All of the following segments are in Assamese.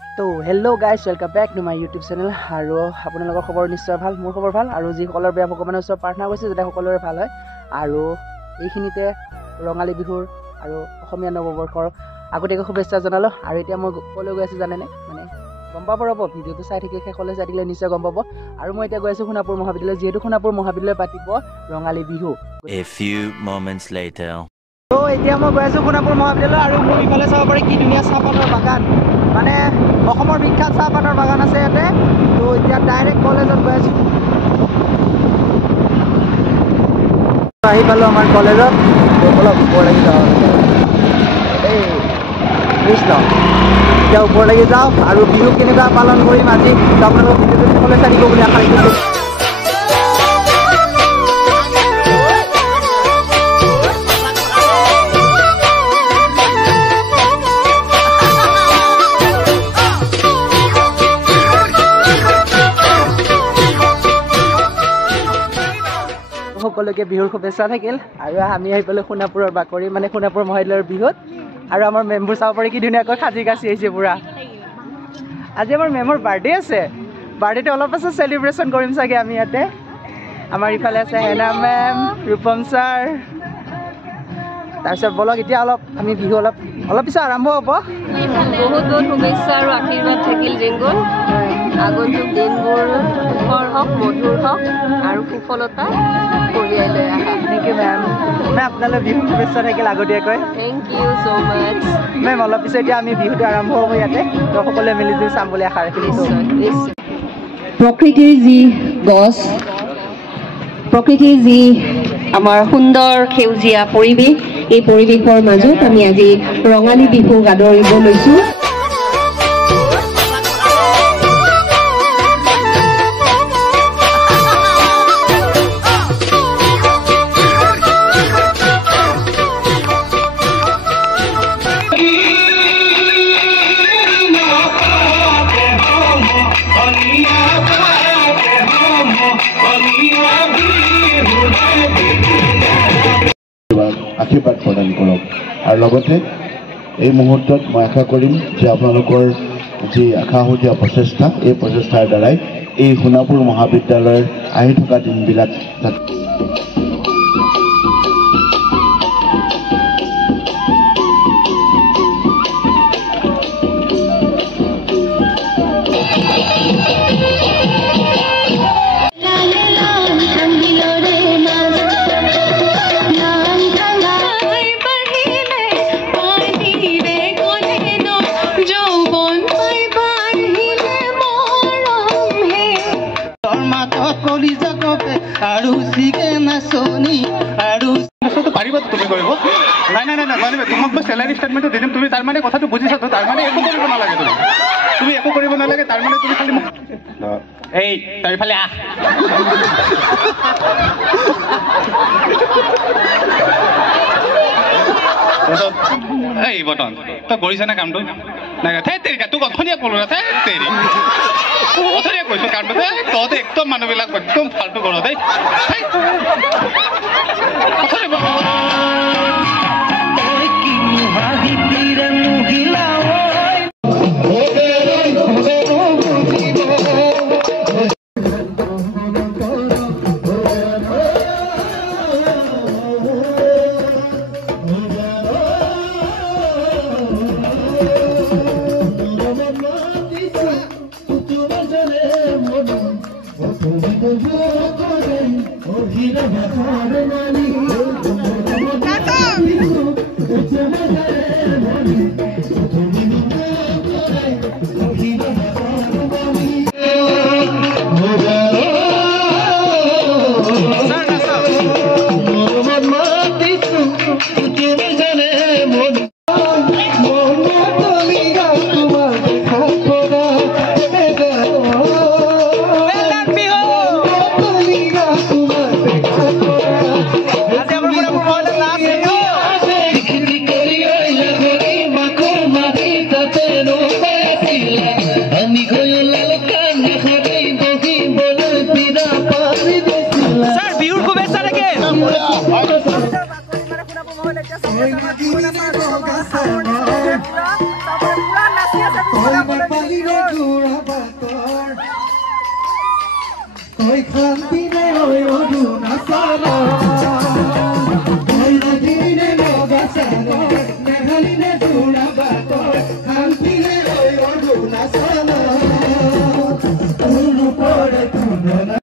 তো hello' guys welcome back to my YouTube channel আৰু আপোনালোকৰ খবৰ নিশ্চয় ভাল মোৰ খবৰ ভাল আৰু যিসকলৰ বেয়া ভগৱানৰ ওচৰত প্ৰাৰ্থনা কৰিছে যাতে সকলোৰে ভাল হয় আৰু এইখিনিতে ৰঙালী বিহুৰ আৰু অসমীয়া নৱবৰ্ষৰ আগতীয়াকৈ শুভেচ্ছা জনালোঁ আৰু এতিয়া মই ক'লৈ গৈ আছোঁ জানেনে মানে গম পাব ৰ'ব ভিডিঅ'টো চাই থাকিলে শেষলৈ চাই থাকিলে নিশ্চয় গম পাব আৰু মই এতিয়া গৈ আছোঁ সোণাপুৰ মহাবিদ্যালয় যিহেতু সোণাপুৰ মহাবিদ্যালয় পাতিব Rongali Bihu A few moments later তো এতিয়া মই গৈ আছোঁ সোণাপুৰ মহাবিদ্যালয় আৰু মোৰ ইফালে চাব পাৰি কি ধুনীয়া চাহপাতৰ বাগান মানে অসমৰ বিখ্যাত চাহপাতৰ বাগান আছে ইয়াতে তো এতিয়া ডাইৰেক্ট কলেজত গৈ আছোঁ আহি পালোঁ আমাৰ কলেজত অলপ ওপৰ লাগি যাওঁ এই কৃষ্ণ এতিয়া ওপৰ লাগি যাওঁ আৰু বিহু কেনেকুৱা পালন কৰিম আজি আপোনালোকক ভিডিঅ'টো শেষলৈ চাই দিব বুলি আশা ৰাখিছোঁ সকলোকে বিহুৰ শুভেচ্ছা থাকিল আৰু আমি আহি পালোঁ সোণাপুৰৰ বাকৰি মানে সোণাপুৰ মহাবিদ্যালয়ৰ বিহুত আৰু আমাৰ মেমবোৰ চাব পাৰি কি ধুনীয়াকৈ সাজি কাচি আহিছে পুৰা আজি আমাৰ মেমৰ বাৰ্থডে আছে বাৰ্থডেটো অলপ পাছত চেলিব্ৰেশ্যন কৰিম চাগে আমি ইয়াতে আমাৰ ইফালে আছে হেনা মেম ৰূপম ছাৰ তাৰপিছত বলক এতিয়া আমি বিহু অলপ পিছত আৰম্ভ হ'ব বহুত বহুত শুভেচ্ছা আৰু আশীৰ্বাদ থাকিল জিংগুল আগন্তুক দিনবোৰ সুখৰ হওক মধুৰ হওক আৰু সুফলতা কঢ়িয়াই লৈ আহা থেংক ইউ মেম আপোনালৈ বিহু শুভেচ্ছা থাকিল আগতীয়াকৈ thank you so' much ma'am অলপ পিছত এতিয়া আমি বিহুটো আৰম্ভ হ'ব ইয়াতে তো সকলোৱে মিলি জুলি চাম বুলি আশা ৰাখিছোঁ প্ৰকৃতিৰ যি গছ প্ৰকৃতিৰ যি আমাৰ সুন্দৰ সেউজীয়া পৰিৱেশ এই পৰিৱেশৰ মাজত আমি আজি ৰঙালী বিহুক আদৰিব লৈছোঁ আশীৰ্বাদ প্ৰদান কৰক আৰু লগতে এই মুহূৰ্তত মই আশা কৰিম যে আপোনালোকৰ যি আশাহতীয়া প্ৰচেষ্টা এই প্ৰচেষ্টাৰ দ্বাৰাই এই সোণাপুৰ মহাবিদ্যালয়ৰ আহি থকা দিনবিলাক চেলাৰী ষ্টেটমেণ্টটো দি দিম তুমি তাৰ মানে কথাটো বুজিছা তো তাৰ মানে একো কৰিব নালাগে তুমি একো কৰিব নালাগে তাৰ মানে তুমি খালি এই তাৰ ইফালে আহ এই বটন তই কৰিছ না কামটো নাই তেৰিকা তোক অথনিয়ে ক'লো না তেৰি অথনিয়ে কৈছো কামটো তহঁতে একদম মানুহবিলাক একদম ফাল্টু কৰ দেই পালিৰে ঘূৰা বাটৰ তই খান্তিনে হৈ অৰুণাচল তই নদীনে নগাচালৰ মেঘালিনে ঘূৰা বাটৰ খান্তিনে হৈ অৰুণাচল তোৰ ৰূপৰে তুলনা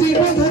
জীবন